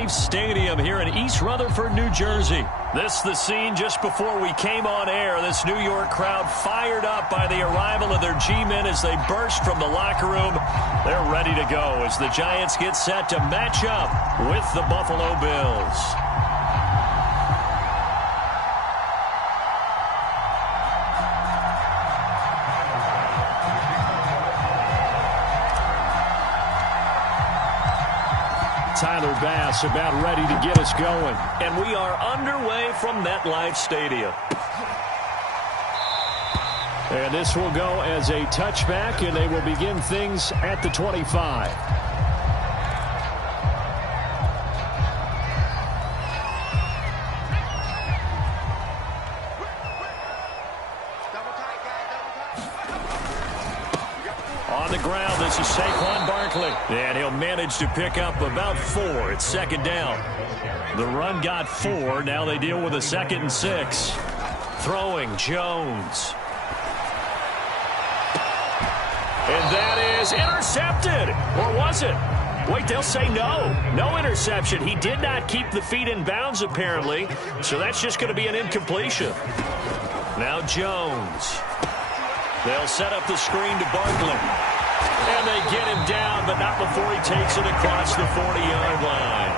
MetLife Stadium here in East Rutherford, New Jersey. This is the scene just before we came on air. This New York crowd fired up by the arrival of their G-men as they burst from the locker room. They're ready to go as the Giants get set to match up with the Buffalo Bills. Tyler Bass about ready to get us going. And we are underway from MetLife Stadium. And this will go as a touchback, and they will begin things at the 25. On the ground, this is Saquon Barkley. And he'll manage to pick up about 4. It's second down. The run got 4. Now they deal with a 2nd and 6. Throwing Jones. And that is intercepted. Or was it? Wait, they'll say no. No interception. He did not keep the feet in bounds, apparently. So that's just going to be an incompletion. Now Jones. They'll set up the screen to Barkley. And they get him down, but not before he takes it across the 40-yard line.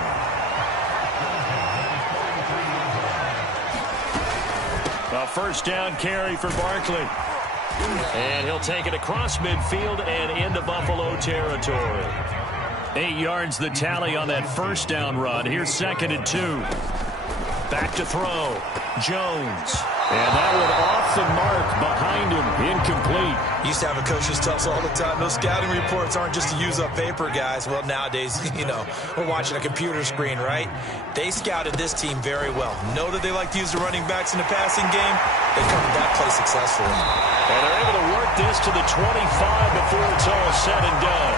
A first down carry for Barkley. And he'll take it across midfield and into Buffalo territory. 8 yards the tally on that first down run. Here's 2nd and 2. Back to throw. Jones. And that one off the mark behind him. Incomplete. Used to have a coach just tell us all the time, those scouting reports aren't just to use up paper, guys. Well, nowadays, we're watching a computer screen, right? They scouted this team very well. Know that they like to use the running backs in the passing game. They covered that play successfully. And they're able to work this to the 25 before it's all said and done.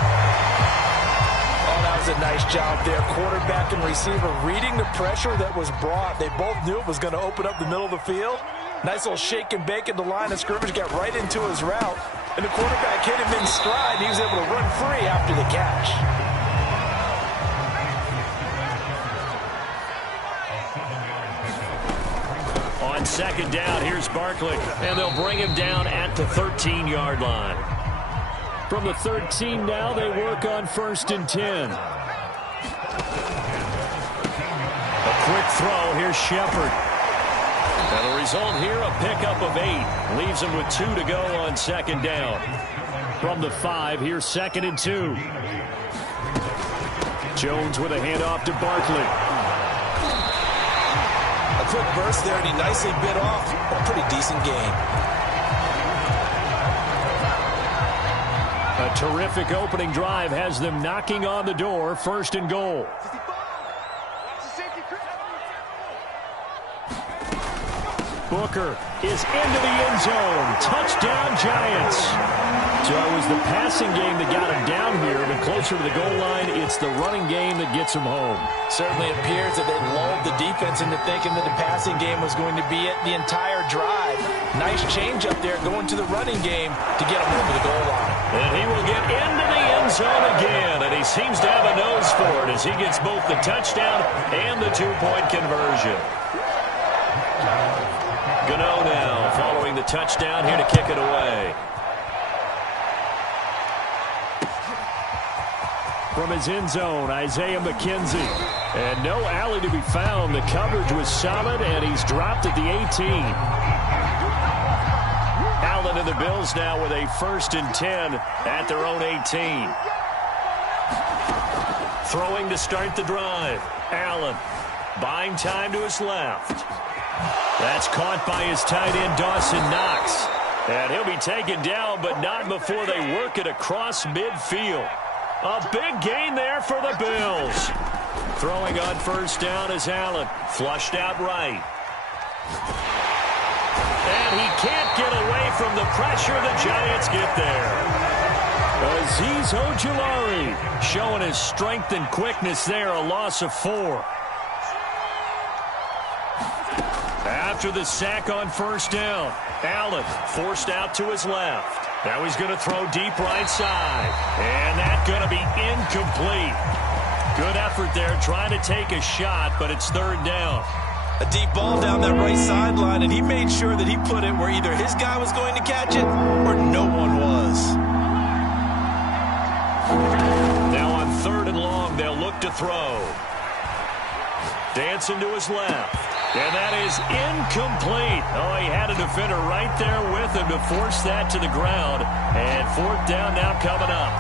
Oh, that was a nice job there. Quarterback and receiver reading the pressure that was brought. They both knew it was going to open up the middle of the field. Nice little shake and bake at the line of scrimmage, got right into his route. And the quarterback hit him in stride. He was able to run free after the catch. On second down, here's Barkley. And they'll bring him down at the 13-yard line. From the 13 now, they work on 1st and 10. A quick throw. Here's Shepard. And the result here, a pickup of 8. Leaves him with 2 to go on 2nd down. From the 5, here's 2nd and 2. Jones with a handoff to Barkley. A quick burst there, and he nicely bit off a pretty decent gain. A terrific opening drive has them knocking on the door. 1st and goal. Booker is into the end zone. Touchdown, Giants. So it was the passing game that got him down here, but closer to the goal line, it's the running game that gets him home. Certainly appears that they lulled the defense into thinking that the passing game was going to be it the entire drive. Nice change up there going to the running game to get him over the goal line. And he will get into the end zone again, and he seems to have a nose for it as he gets both the touchdown and the 2-point conversion. Gano now following the touchdown here to kick it away. From his end zone, Isaiah McKenzie. And no alley to be found. The coverage was solid, and he's dropped at the 18. Allen and the Bills now with a 1st and 10 at their own 18. Throwing to start the drive. Allen buying time to his left. That's caught by his tight end, Dawson Knox. And he'll be taken down, but not before they work it across midfield. A big gain there for the Bills. Throwing on 1st down is Allen. Flushed out right. And he can't get away from the pressure. The Giants get there. Azeez Ojulari showing his strength and quickness there. A loss of 4. After the sack on 1st down, Allen forced out to his left. Now he's going to throw deep right side. And that's going to be incomplete. Good effort there trying to take a shot, but it's third down. A deep ball down that right sideline, and he made sure that he put it where either his guy was going to catch it or no one was. Now on third and long, they'll look to throw. Dancing to his left. And that is incomplete. Oh, he had a defender right there with him to force that to the ground. And fourth down now coming up.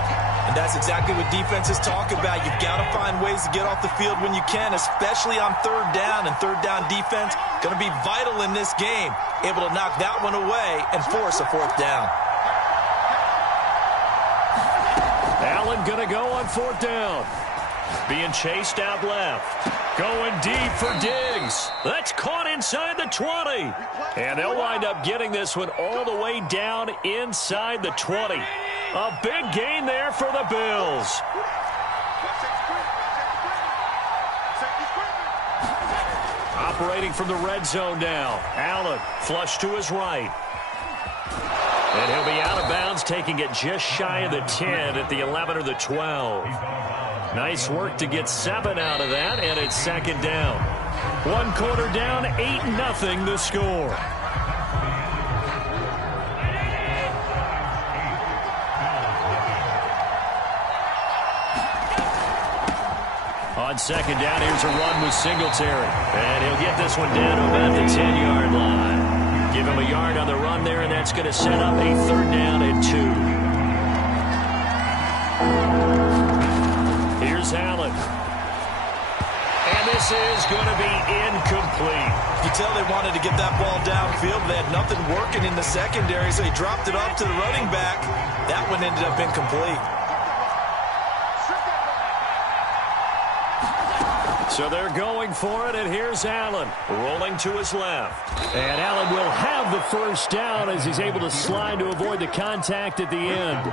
And that's exactly what defenses talk about. You've got to find ways to get off the field when you can, especially on third down. And third down defense going to be vital in this game. Able to knock that one away and force a fourth down. Allen going to go on fourth down. Being chased out left. Going deep for Diggs. That's caught inside the 20. And they'll wind up getting this one all the way down inside the 20. A big gain there for the Bills. Operating from the red zone now. Allen flush to his right. And he'll be out of bounds, taking it just shy of the 10 at the 11 or the 12. Nice work to get 7 out of that, and it's second down. 1 quarter down, 8-0 the score. On second down, here's a run with Singletary. And he'll get this one down to about the 10-yard line. Give him a yard on the run there, and that's going to set up a third down and 2. Here's Allen. And this is going to be incomplete. You tell they wanted to get that ball downfield. They had nothing working in the secondary, so he dropped it off to the running back. That one ended up incomplete. So they're going for it, and here's Allen rolling to his left. And Allen will have the first down as he's able to slide to avoid the contact at the end.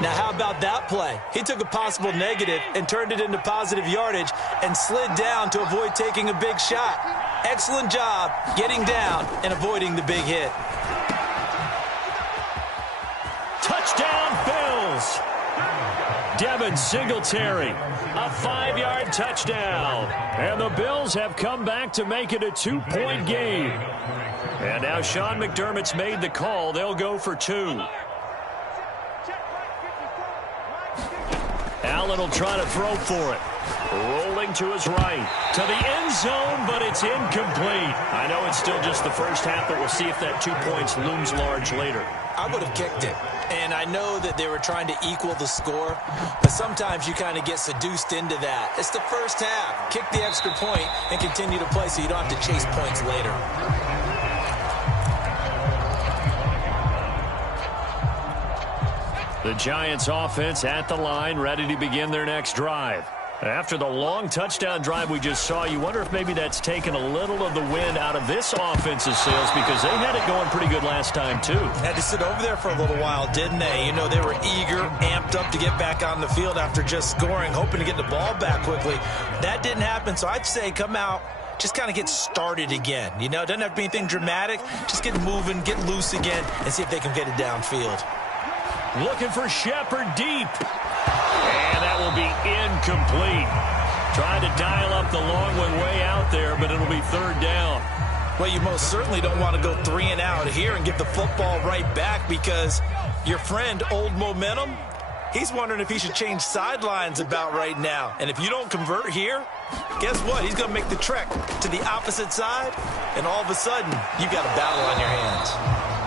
Now, how about that play? He took a possible negative and turned it into positive yardage and slid down to avoid taking a big shot. Excellent job getting down and avoiding the big hit. Touchdown, Bills! Devin Singletary, a 5-yard touchdown. And the Bills have come back to make it a 2-point game. And now Sean McDermott's made the call. They'll go for 2. Allen will try to throw for it. Rolling to his right. To the end zone, but it's incomplete. I know it's still just the first half, but we'll see if that 2 points looms large later. I would have kicked it. And I know that they were trying to equal the score, but sometimes you kind of get seduced into that. It's the first half. Kick the extra point and continue to play so you don't have to chase points later. The Giants offense at the line, ready to begin their next drive. After the long touchdown drive we just saw, you wonder if maybe that's taken a little of the wind out of this offense's sails, because they had it going pretty good last time, too. Had to sit over there for a little while, didn't they? You know, they were eager, amped up to get back on the field after just scoring, hoping to get the ball back quickly. That didn't happen, so I'd say come out, just kind of get started again. You know, it doesn't have to be anything dramatic. Just get moving, get loose again, and see if they can get it downfield. Looking for Shepard deep. And that will be incomplete. Trying to dial up the long one way out there, but it'll be third down. Well, you most certainly don't want to go 3 and out here and give the football right back, because your friend, Old Momentum, he's wondering if he should change sidelines about right now. And if you don't convert here, guess what? He's going to make the trek to the opposite side, and all of a sudden, you've got a battle on your hands.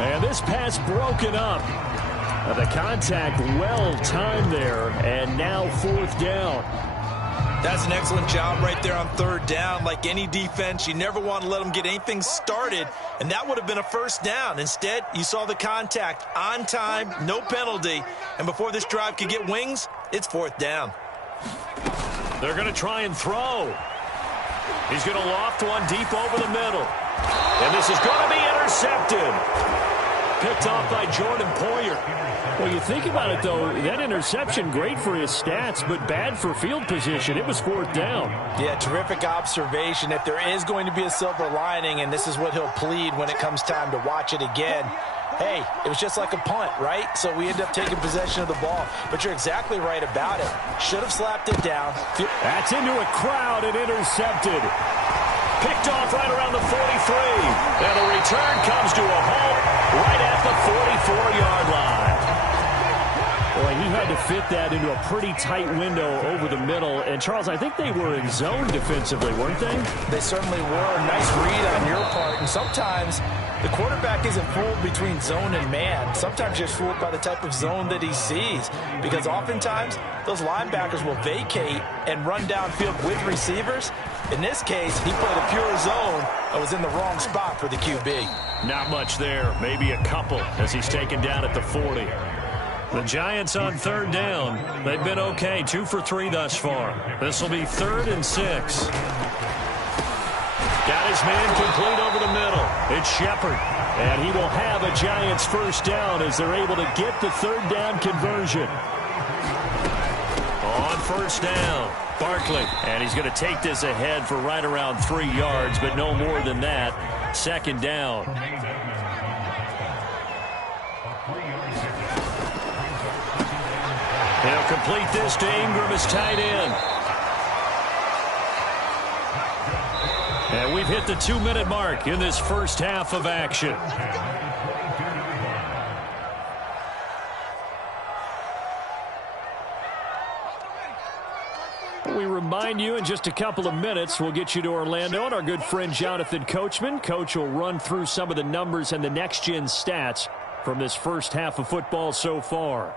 And this pass broken up. The contact well timed there, and now fourth down. That's an excellent job right there on third down. Like any defense, you never want to let them get anything started, and that would have been a first down. Instead, you saw the contact on time, no penalty, and before this drive could get wings, it's fourth down. They're going to try and throw. He's going to loft one deep over the middle, and this is going to be intercepted. Picked off by Jordan Poyer. Well, you think about it, though, that interception, great for his stats, but bad for field position. It was fourth down. Yeah, terrific observation. If there is going to be a silver lining, and this is what he'll plead when it comes time to watch it again, hey, it was just like a punt, right? So we end up taking possession of the ball. But you're exactly right about it. Should have slapped it down. That's into a crowd and intercepted. Picked off right around the 43. And the return comes to a halt right at the 44-yard line. Boy, he had to fit that into a pretty tight window over the middle. And, Charles, I think they were in zone defensively, weren't they? They certainly were. Nice read on your part. And sometimes the quarterback isn't fooled between zone and man. Sometimes you're fooled by the type of zone that he sees. Because oftentimes, those linebackers will vacate and run downfield with receivers. In this case, he played a pure zone and was in the wrong spot for the QB. Not much there. Maybe a couple as he's taken down at the 40. The Giants on third down. They've been okay. 2 for 3 thus far. This will be 3rd and 6. Got his man complete over the middle. It's Shepard. And he will have a Giants first down as they're able to get the third down conversion. On first down, Barkley. And he's going to take this ahead for right around 3 yards, but no more than that. 2nd down. He'll complete this to Ingram as tight end. And we've hit the 2-minute mark in this first half of action. We remind you in just a couple of minutes we'll get you to Orlando and our good friend Jonathan Coachman. Coach will run through some of the numbers and the next-gen stats from this first half of football so far.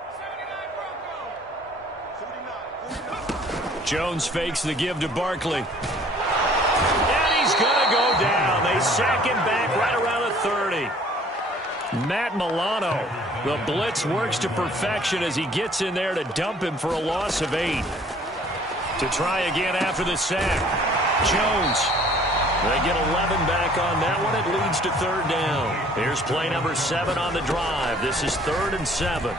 Jones fakes the give to Barkley. And he's going to go down. They sack him back right around the 30. Matt Milano. The blitz works to perfection as he gets in there to dump him for a loss of 8. To try again after the sack. Jones. They get 11 back on that one. It leads to 3rd down. Here's play number 7 on the drive. This is 3rd and 7.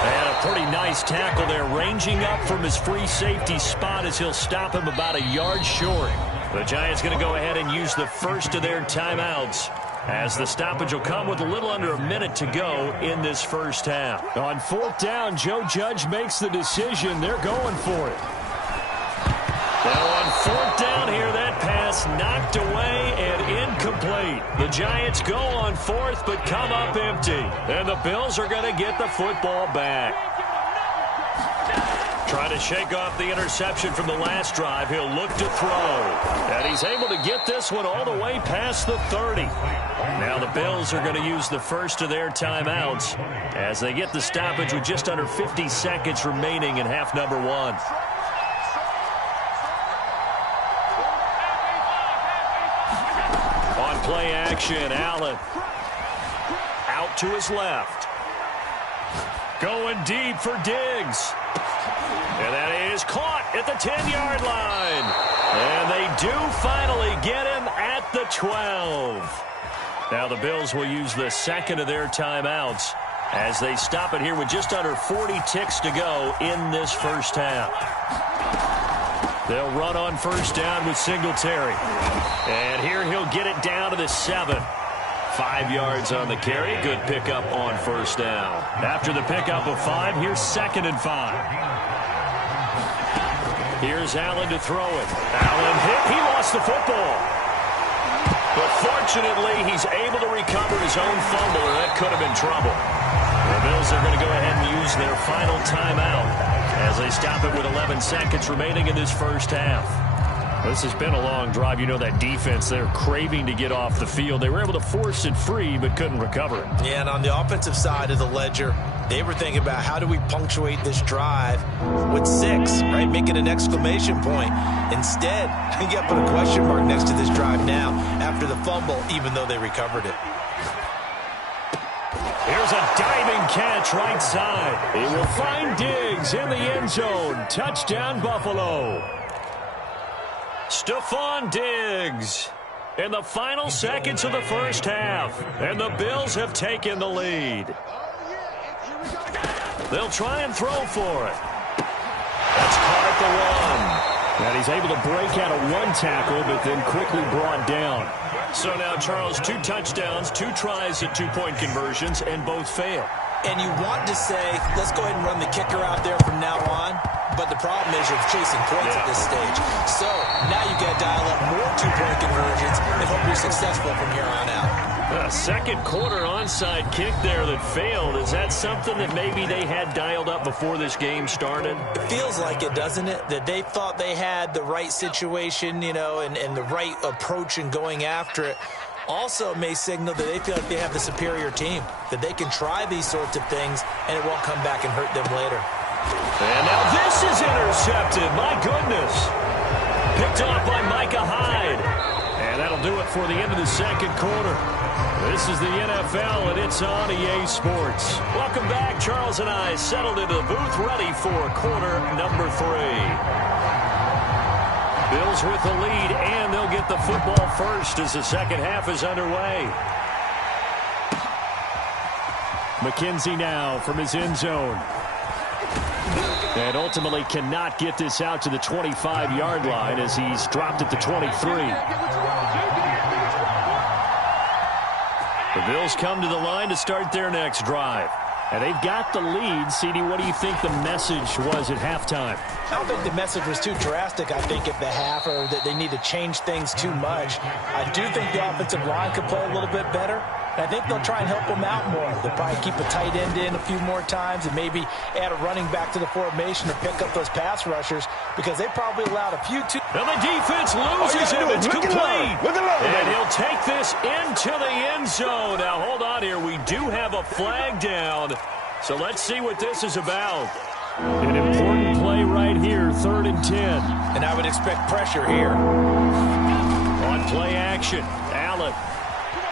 And a pretty nice tackle there, ranging up from his free safety spot as he'll stop him about a yard short. The Giants going to go ahead and use the first of their timeouts as the stoppage will come with a little under a minute to go in this first half. On 4th down, Joe Judge makes the decision. They're going for it. Now on 4th down here, that pass knocked away and incomplete. The Giants go on 4th but come up empty. And the Bills are going to get the football back. Trying to shake off the interception from the last drive. He'll look to throw. And he's able to get this one all the way past the 30. Now the Bills are going to use the first of their timeouts as they get the stoppage with just under 50 seconds remaining in half number 1. Play action, Allen. Out to his left. Going deep for Diggs. And that is caught at the 10-yard line. And they do finally get him at the 12. Now the Bills will use the second of their timeouts as they stop it here with just under 40 ticks to go in this first half. They'll run on first down with Singletary. And here he'll get it down to the 7. 5 yards on the carry. Good pickup on first down. After the pickup of 5, here's 2nd and 5. Here's Allen to throw it. Allen hit. He lost the football. But fortunately, he's able to recover his own fumble, or that could have been trouble. The Bills are going to go ahead and use their final timeout as they stop it with 11 seconds remaining in this first half. This has been a long drive. You know that defense, they're craving to get off the field. They were able to force it free but couldn't recover it. Yeah, and on the offensive side of the ledger, they were thinking about how do we punctuate this drive with 6, right? Make it an exclamation point. Instead, you got to put a question mark next to this drive now after the fumble, even though they recovered it. Here's a diving catch right side. He will find Diggs in the end zone. Touchdown, Buffalo. Stephon Diggs in the final seconds of the first half. And the Bills have taken the lead. They'll try and throw for it. That's caught at the 1. And he's able to break out of one tackle, but then quickly brought down. So now, Charles, 2 touchdowns, 2 tries at 2-point conversions, and both fail. And you want to say, let's go ahead and run the kicker out there from now on. But the problem is you're chasing points at this stage. So now you got to dial up more 2-point conversions and hope you're successful from here on out. A second quarter onside kick there that failed. Is that something that maybe they had dialed up before this game started? It feels like it, doesn't it? That they thought they had the right situation, you know, and the right approach in going after it. Also may signal that they feel like they have the superior team, that they can try these sorts of things and it won't come back and hurt them later. And now this is intercepted. My goodness. Picked off by Micah Hyde. And that'll do it for the end of the second quarter. This is the NFL, and it's on EA Sports. Welcome back. Charles and I settled into the booth, ready for quarter number 3. Bills with the lead, and they'll get the football first as the second half is underway. McKenzie now from his end zone. And ultimately cannot get this out to the 25-yard line as he's dropped at the 23. The Bills come to the line to start their next drive. And they've got the lead. CD, what do you think the message was at halftime? I don't think the message was too drastic, I think, at the half, or that they need to change things too much. I do think the offensive line could play a little bit better. And I think they'll try and help them out more. They'll probably keep a tight end in a few more times and maybe add a running back to the formation or pick up those pass rushers because they probably allowed a few too. And the defense loses him. It's complete. And he'll take this into the end zone. Now, hold on here. We do have a flag down. So let's see what this is about. An important play right here, 3rd and 10. And I would expect pressure here. On play action, Allen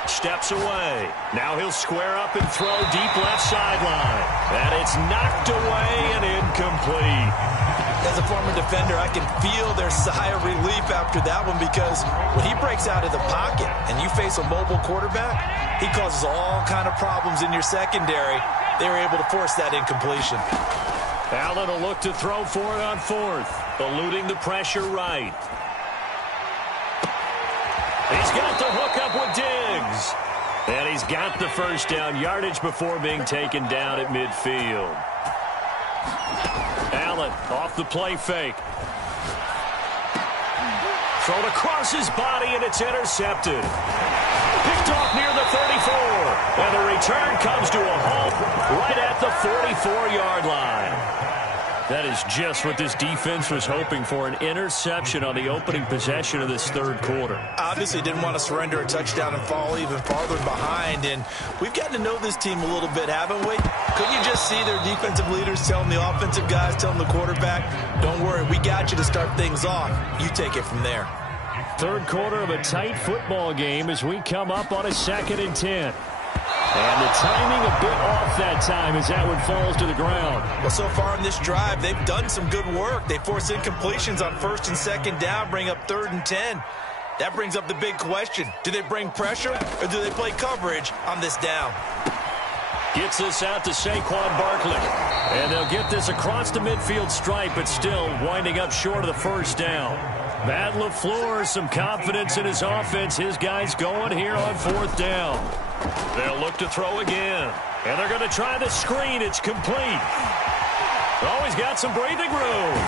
steps away. Now he'll square up and throw deep left sideline. And it's knocked away and incomplete. As a former defender, I can feel their sigh of relief after that one because when he breaks out of the pocket and you face a mobile quarterback, he causes all kind of problems in your secondary. They were able to force that incompletion. Allen will look to throw for it on 4th, eluding the pressure right. He's got the hookup with Diggs. And he's got the first down yardage before being taken down at midfield. Allen off the play fake. Thrown across his body, and it's intercepted. Picked off near the 34. And the return comes to a halt right at the 44-yard line. That is just what this defense was hoping for, an interception on the opening possession of this third quarter. Obviously didn't want to surrender a touchdown and fall even farther behind, and we've gotten to know this team a little bit, haven't we? Couldn't you just see their defensive leaders telling the offensive guys, telling the quarterback, don't worry, we got you to start things off. You take it from there. Third quarter of a tight football game as we come up on a 2nd and 10. And the timing a bit off that time as that one falls to the ground. Well, so far in this drive, they've done some good work. They force incompletions on 1st and 2nd down, bring up 3rd and 10. That brings up the big question. Do they bring pressure or do they play coverage on this down? Gets this out to Saquon Barkley. And they'll get this across the midfield stripe, but still winding up short of the first down. Matt LaFleur, some confidence in his offense. His guys going here on 4th down. They'll look to throw again. And they're going to try the screen. It's complete. Oh, he's got some breathing room.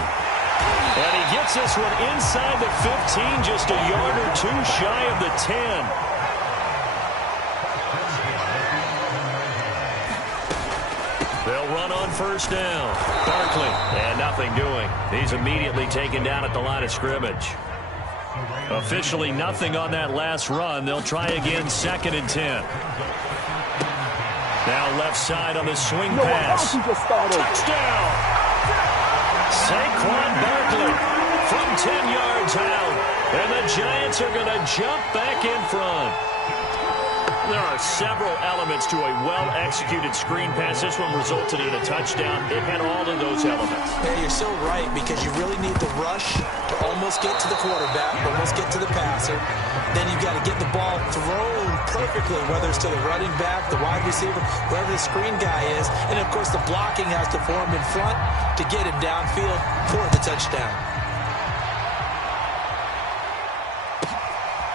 And he gets this one inside the 15, just a yard or two shy of the 10. They'll run on 1st down. Barkley, and nothing doing. He's immediately taken down at the line of scrimmage. Officially nothing on that last run. They'll try again, 2nd and 10. Now left side on the swing pass. Touchdown! Saquon Barkley from 10 yards out. And the Giants are going to jump back in front. There are several elements to a well-executed screen pass. This one resulted in a touchdown. It had all of those elements. Yeah, you're so right, because you really need the rush to almost get to the quarterback, almost get to the passer. Then you've got to get the ball thrown perfectly, whether it's to the running back, the wide receiver, wherever the screen guy is. And, of course, the blocking has to form in front to get him downfield for the touchdown.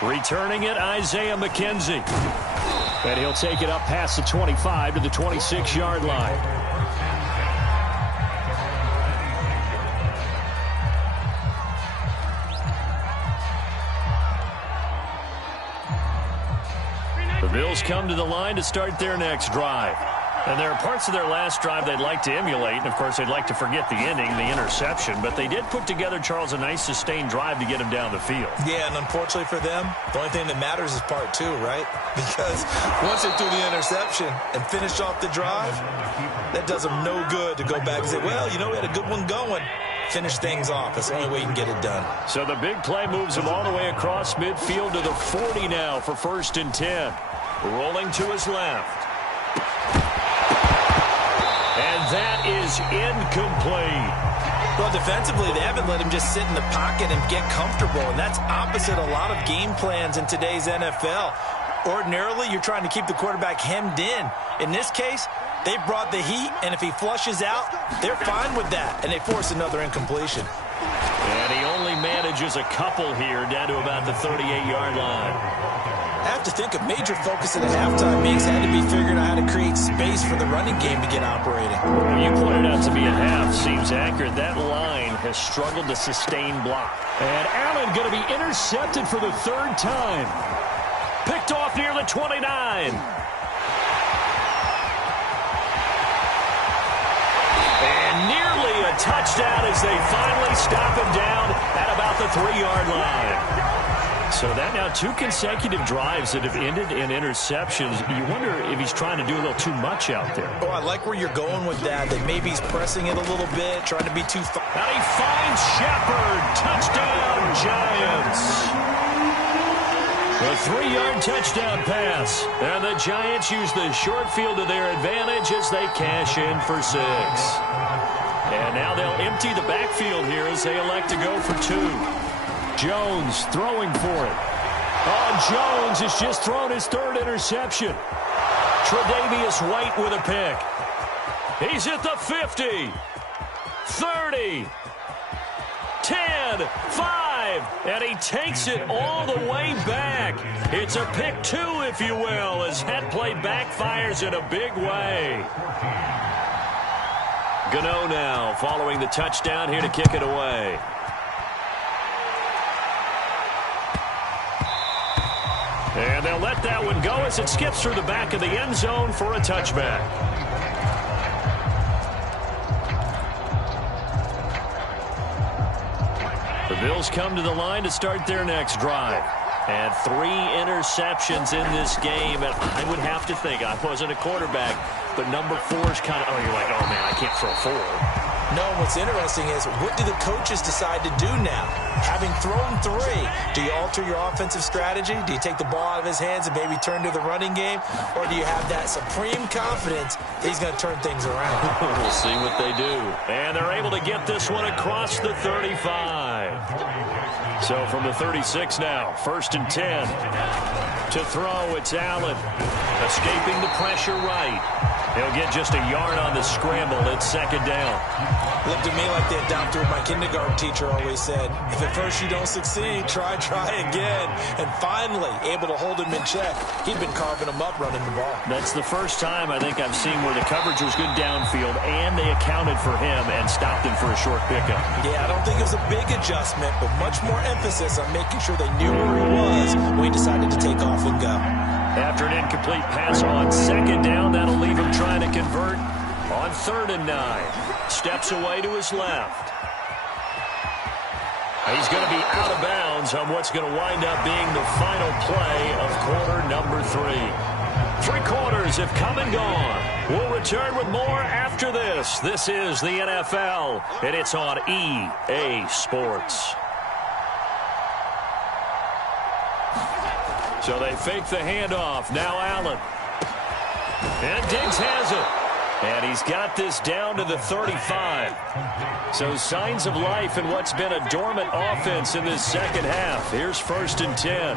Returning it, Isaiah McKenzie. And he'll take it up past the 25 to the 26-yard line. The Bills come to the line to start their next drive. And there are parts of their last drive they'd like to emulate. And, of course, they'd like to forget the ending, the interception. But they did put together, Charles, a nice sustained drive to get him down the field. Yeah, and unfortunately for them, the only thing that matters is part two, right? Because once they threw the interception and finished off the drive, that does them no good to go back and say, well, you know, we had a good one going. Finish things off. That's the only way you can get it done. So the big play moves him all the way across midfield to the 40 now for 1st and 10. Rolling to his left. And that is incomplete. Well, defensively, they haven't let him just sit in the pocket and get comfortable, and that's opposite a lot of game plans in today's NFL. Ordinarily, you're trying to keep the quarterback hemmed in. In this case, they brought the heat, and if he flushes out, they're fine with that, and they force another incompletion. And he only manages a couple here down to about the 38-yard line. I have to think a major focus of the halftime mix had to be figuring out how to create space for the running game to get operating. Well, you pointed out to me at half, seems accurate. That line has struggled to sustain block. And Allen going to be intercepted for the 3rd time. Picked off near the 29. And nearly a touchdown as they finally stop him down at about the 3-yard line. So that now 2 consecutive drives that have ended in interceptions. You wonder if he's trying to do a little too much out there. Oh, I like where you're going with that. That maybe he's pressing it a little bit, trying to be too far. And he finds Shepard. Touchdown, Giants. A 3-yard touchdown pass. And the Giants use the short field to their advantage as they cash in for 6. And now they'll empty the backfield here as they elect to go for 2. Jones throwing for it. Oh, Jones has just thrown his 3rd interception. Tre'Davious White with a pick. He's at the 50, 30, 10, 5, and he takes it all the way back. It's a pick 2, if you will, as that play backfires in a big way. Gano now following the touchdown here to kick it away. And they'll let that one go as it skips through the back of the end zone for a touchback. The Bills come to the line to start their next drive. And 3 interceptions in this game. And I would have to think, I wasn't a quarterback, but number 4 is kind of, oh, you're like, oh, man, I can't throw 4. No, what's interesting is, what do the coaches decide to do now? Having thrown 3, do you alter your offensive strategy? Do you take the ball out of his hands and maybe turn to the running game? Or do you have that supreme confidence that he's going to turn things around? We'll see what they do. And they're able to get this one across the 35. So from the 36 now, 1st and 10. To throw, it's Allen. Escaping the pressure right. He'll get just a yard on the scramble. It's 2nd down. Looked at me like the adopter my kindergarten teacher always said. If at first you don't succeed, try again. And finally, able to hold him in check. He'd been carving him up running the ball. That's the first time I think I've seen where the coverage was good downfield and they accounted for him and stopped him for a short pickup. Yeah, I don't think it was a big adjustment, but much more emphasis on making sure they knew where he was when he decided to take off and go. After an incomplete pass on 2nd down, that'll leave him trying to convert on 3rd and 9. Steps away to his left. He's going to be out of bounds on what's going to wind up being the final play of quarter number 3. 3 quarters have come and gone. We'll return with more after this. This is the NFL, and it's on EA Sports. So they fake the handoff. Now Allen. And Diggs has it. And he's got this down to the 35. So signs of life in what's been a dormant offense in this 2nd half. Here's 1st and 10.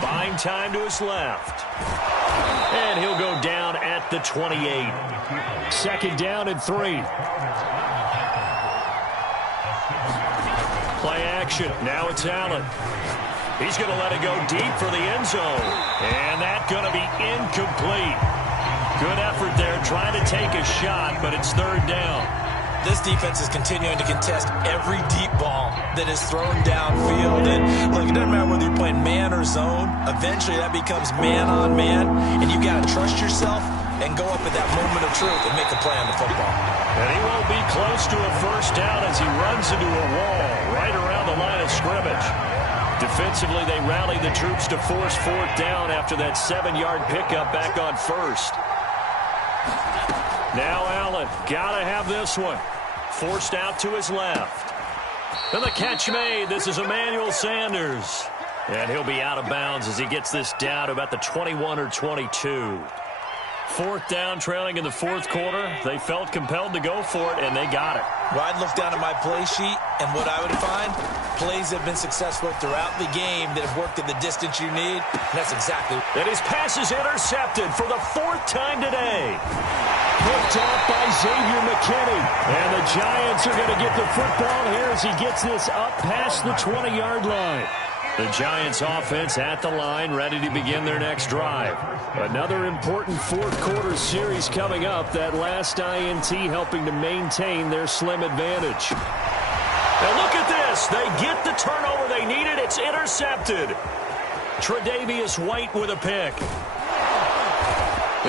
Buying time to his left. And he'll go down at the 28. 2nd down and 3. Play action. Now it's Allen. He's going to let it go deep for the end zone. And that's going to be incomplete. Good effort there trying to take a shot, but it's third down. This defense is continuing to contest every deep ball that is thrown downfield. And look, it doesn't matter whether you're playing man or zone. Eventually that becomes man on man. And you've got to trust yourself and go up at that moment of truth and make a play on the football. And he won't be close to a first down as he runs into a wall right around the line of scrimmage. Defensively, they rallied the troops to force fourth down after that 7-yard pickup back on first. Now Allen, gotta have this one. Forced out to his left. And the catch made. This is Emmanuel Sanders. And he'll be out of bounds as he gets this down to about the 21 or 22. Fourth down, trailing in the fourth quarter. They felt compelled to go for it, and they got it. Well, I'd look down at my play sheet, and what I would find, plays have been successful throughout the game that have worked at the distance you need, and that's exactly. And his pass is intercepted for the fourth time today. Picked off by Xavier McKinney. And the Giants are going to get the football here as he gets this up past the 20-yard line. The Giants offense at the line, ready to begin their next drive. Another important fourth quarter series coming up. That last INT helping to maintain their slim advantage. Now look at this. They get the turnover they needed. It's intercepted. Tre'Davious White with a pick.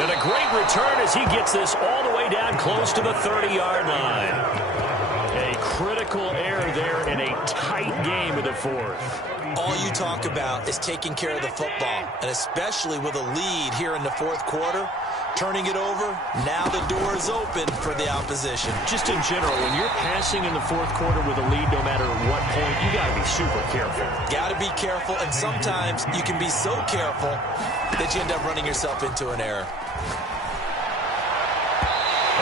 And a great return as he gets this all the way down close to the 30-yard line. A critical error there in a tight game of the fourth. All you talk about is taking care of the football, and especially with a lead here in the fourth quarter, turning it over, now the door is open for the opposition. Just in general, when you're passing in the fourth quarter with a lead, no matter what point, you got to be super careful. Got to be careful, and sometimes you can be so careful that you end up running yourself into an error.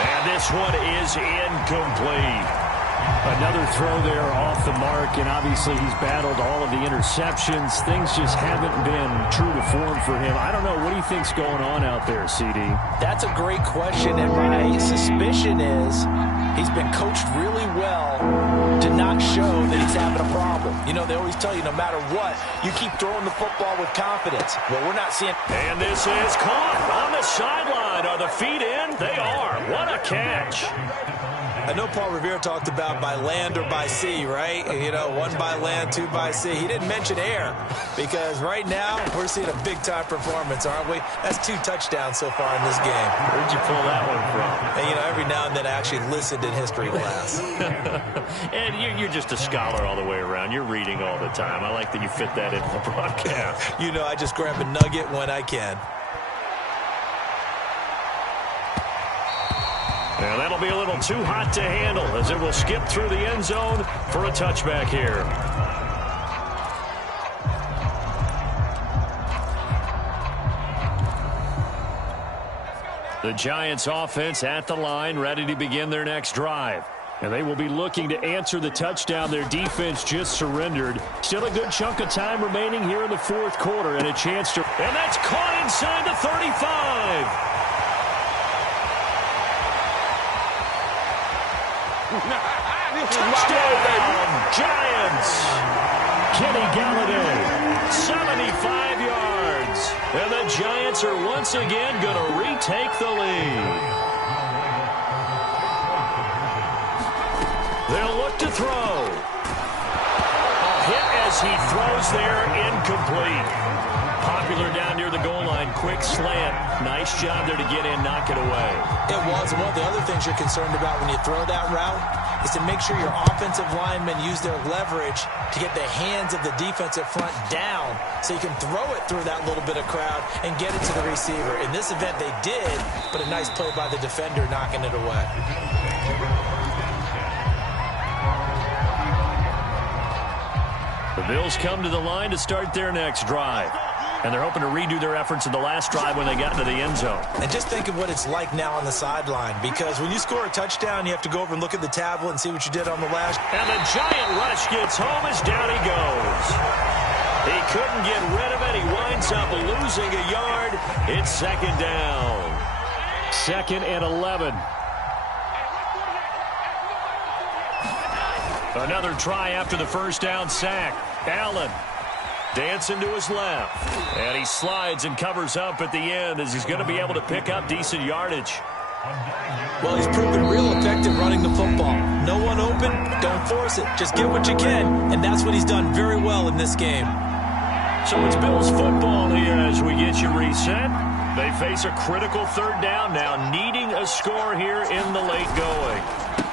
And this one is incomplete. Another throw there off the mark, and obviously he's battled all of the interceptions. Things just haven't been true to form for him. I don't know. What do you think's going on out there, CD? That's a great question, and my suspicion is he's been coached really well to not show that he's having a problem. You know, they always tell you no matter what, you keep throwing the football with confidence. Well, we're not seeing. And this is caught on the sideline. Are the feet in? They are. What a catch. I know Paul Revere talked about by land or by sea, right? You know, one by land, two by sea. He didn't mention air because right now we're seeing a big-time performance, aren't we? That's 2 touchdowns so far in this game. Where'd you pull that one from? And, you know, every now and then I actually listened in history class. And you're just a scholar all the way around. You're reading all the time. I like that you fit that into the broadcast. You know, I just grab a nugget when I can. Now that'll be a little too hot to handle as it will skip through the end zone for a touchback here. The Giants offense at the line, ready to begin their next drive. And they will be looking to answer the touchdown their defense just surrendered. Still a good chunk of time remaining here in the fourth quarter and a chance to. And that's caught inside the 35. Touchdown, Giants! Kenny Galladay, 75 yards. And the Giants are once again going to retake the lead. They'll look to throw. A hit as he throws there, incomplete. Popular down near the goal line, quick slant. Nice job there to get in, knock it away. It was. And one of the other things you're concerned about when you throw that route is to make sure your offensive linemen use their leverage to get the hands of the defensive front down so you can throw it through that little bit of crowd and get it to the receiver. In this event, they did, but a nice play by the defender knocking it away. The Bills come to the line to start their next drive. And they're hoping to redo their efforts in the last drive when they got into the end zone. And just think of what it's like now on the sideline, because when you score a touchdown, you have to go over and look at the tablet and see what you did on the last. And the giant rush gets home as down he goes. He couldn't get rid of it. He winds up losing a yard. It's second down. 2nd and 11. Another try after the first down sack. Allen dancing to his left. And he slides and covers up at the end as he's going to be able to pick up decent yardage. Well, he's proven real effective running the football. No one open, don't force it. Just get what you can, and that's what he's done very well in this game. So it's Bills football here as we get you reset. They face a critical third down now, needing a score here in the late going.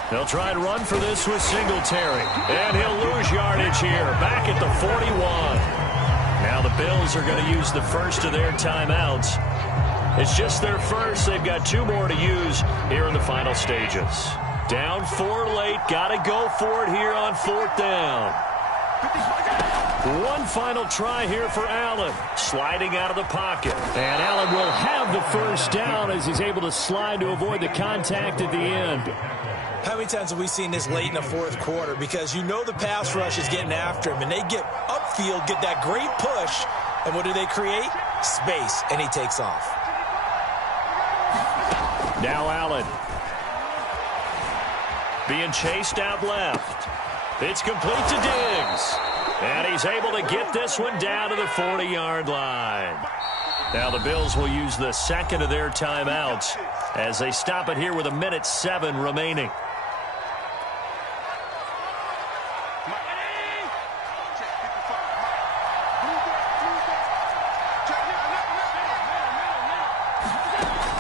They'll try and run for this with Singletary. And he'll lose yardage here, back at the 41. Now the Bills are going to use the first of their timeouts. It's just their first. They've got 2 more to use here in the final stages. Down 4 late. Got to go for it here on 4th down. One final try here for Allen. Sliding out of the pocket. And Allen will have the first down as he's able to slide to avoid the contact at the end. How many times have we seen this late in the 4th quarter? Because you know the pass rush is getting after him, and they get upfield, get that great push, and what do they create? Space, and he takes off. Now Allen being chased out left. It's complete to Diggs. And he's able to get this one down to the 40-yard line. Now the Bills will use the second of their timeouts as they stop it here with 1:07 remaining.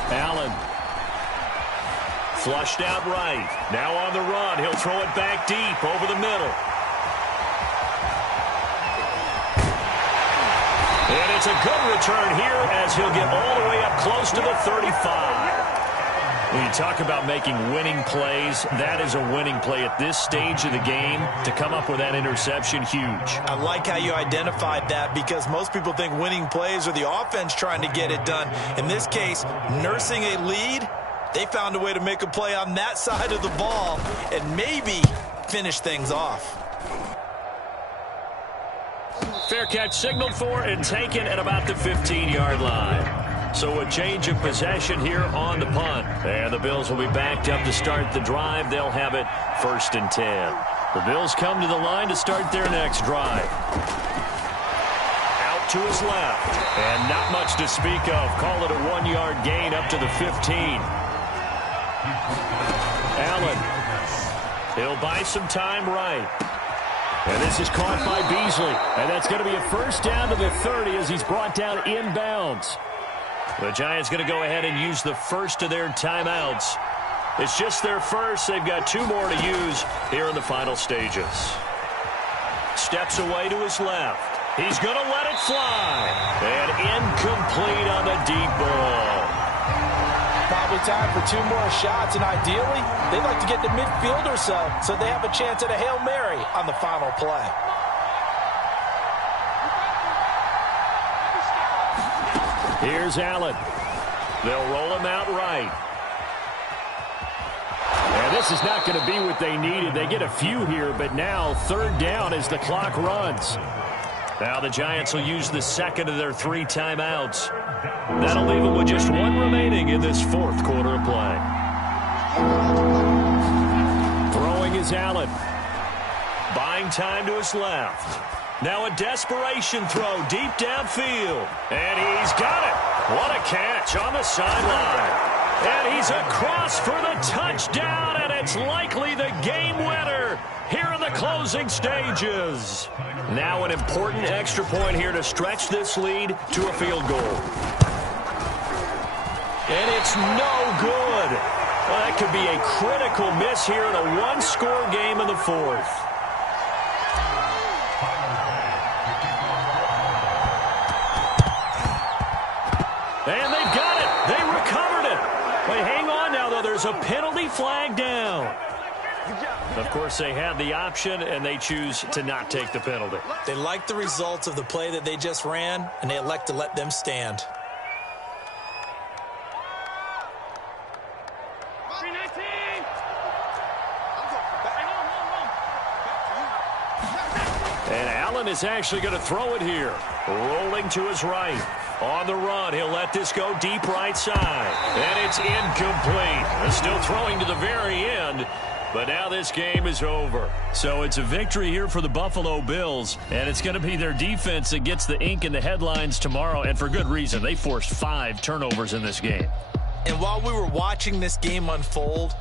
Allen flushed out right. Now on the run. He'll throw it back deep over the middle. And it's a good return here as he'll get all the way up close to the 35. When you talk about making winning plays, that is a winning play at this stage of the game. To come up with that interception, huge. I like how you identified that because most people think winning plays are the offense trying to get it done. In this case, nursing a lead, they found a way to make a play on that side of the ball and maybe finish things off. Fair catch signaled for and taken at about the 15-yard line. So a change of possession here on the punt. And the Bills will be backed up to start the drive. They'll have it 1st and 10. The Bills come to the line to start their next drive. Out to his left. And not much to speak of. Call it a 1-yard gain up to the 15. Allen. He'll buy some time right. And this is caught by Beasley. And that's going to be a first down to the 30 as he's brought down inbounds. The Giants going to go ahead and use the first of their timeouts. It's just their first. They've got 2 more to use here in the final stages. Steps away to his left. He's going to let it fly. And incomplete on the deep ball. Probably time for 2 more shots, and ideally, they'd like to get to midfield or so they have a chance at a Hail Mary on the final play. Here's Allen. They'll roll him out right. And this is not going to be what they needed. They get a few here, but now 3rd down as the clock runs. Now the Giants will use the second of their 3 timeouts. That'll leave them with just 1 remaining in this 4th quarter of play. Throwing is Allen. Buying time to his left. Now a desperation throw deep downfield. And he's got it. What a catch on the sideline. And he's across for the touchdown, and it's likely the game winner here in the closing stages. Now an important extra point here to stretch this lead to a field goal. And it's no good. Well, that could be a critical miss here in a 1-score game in the 4th. And they've got it. They recovered it. But hang on now, though. There's a penalty flag down. Of course, they had the option, and they choose to not take the penalty. They like the results of the play that they just ran, and they elect to let them stand. And Allen is actually going to throw it here. Rolling to his right. On the run, he'll let this go deep right side. And it's incomplete. They're still throwing to the very end. But now this game is over. So it's a victory here for the Buffalo Bills, and it's going to be their defense that gets the ink in the headlines tomorrow, and for good reason. They forced 5 turnovers in this game. And while we were watching this game unfold,